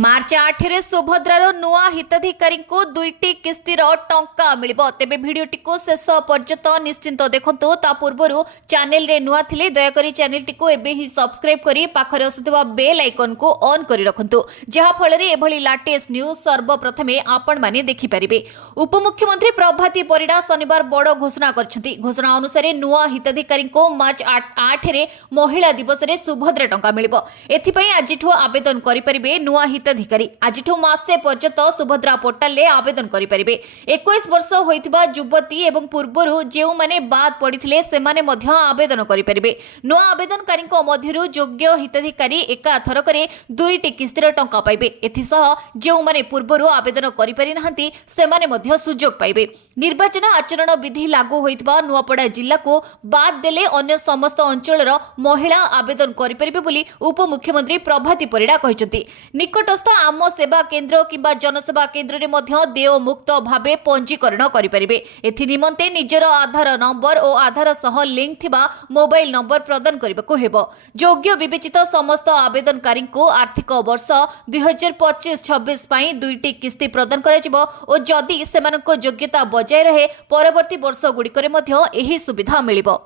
मार्च 8 रे सुभद्रार नुआ हिताधिकारी को दुईटी किस्तिर टंका मिलिबो। तेबे भिडियोटी को शेष पर्यंत निश्चिंत देखंतु। ता पूर्वरु चैनल रे नुआ थिले दयाकरी चैनल टी को एबे ही सब्सक्राइब करी पाखरे आସୁଥିବା बेल आइकन को ऑन करी रखंतु, जहा फଳରେ एभली लेटेस्ट न्यूज सर्वप्रथमे आपण माने देखि परिबे। उपमुख्यमंत्री प्रभाती परिडा शनिवार बड़ घोषणा करछथि। घोषणा अनुसार नुआ हिताधिकारी को मार्च 8 रे महिला दिवस रे सुभद्रा टंका मिलिबो। एथि पई आजिठो आवेदन करि परिबे नुआ हिताधिकारी। आजिठू मासे पर्यंत सुभद्रा पोर्टाल रे आवेदन करि परिबे। 21 वर्ष होइतिबा युवती एवं पूर्वरु जेउ माने बाद पडिथिले सेमाने मध्य आवेदन करि परिबे। नुआ आवेदनकारी मध्यरु योग्य हिताधिकारी एका थरकरे दुईटी किस्तिर टंका पाइबे। एथिसह जेउ माने पूर्वरु आवेदन करि पारि नाहंती सेमाने मध्य सुजोग पाइबे। निर्वाचन आचरण विधि लागू होइतिबा नुआपड़ा जिल्ला को बाद देले अन्य समस्त अंचलर महिला आवेदन करि परिबे बोली उपमुख्यमंत्री प्रभाती परिडा कहिसथि। निकटस्थ आम सेवा केन्द्र किंबा जनसेवा केन्द्र रे मध्य देय मुक्त भावे पंजीकरण करि परिबे। एथि निमंते निजर आधार नंबर और आधार सह लिंक थिबा मोबाइल नंबर प्रदान करबाको हेबो। योग्य विवेचित समस्त आवेदनकारी को आर्थिक वर्ष 2025-26 पई दुईटी किस्ती प्रदान कराजिबो और जदि सेमानक योग्यता बजाय रहे परवर्ती वर्ष गुड़िकरे मध्य एही सुविधा मिलिबो।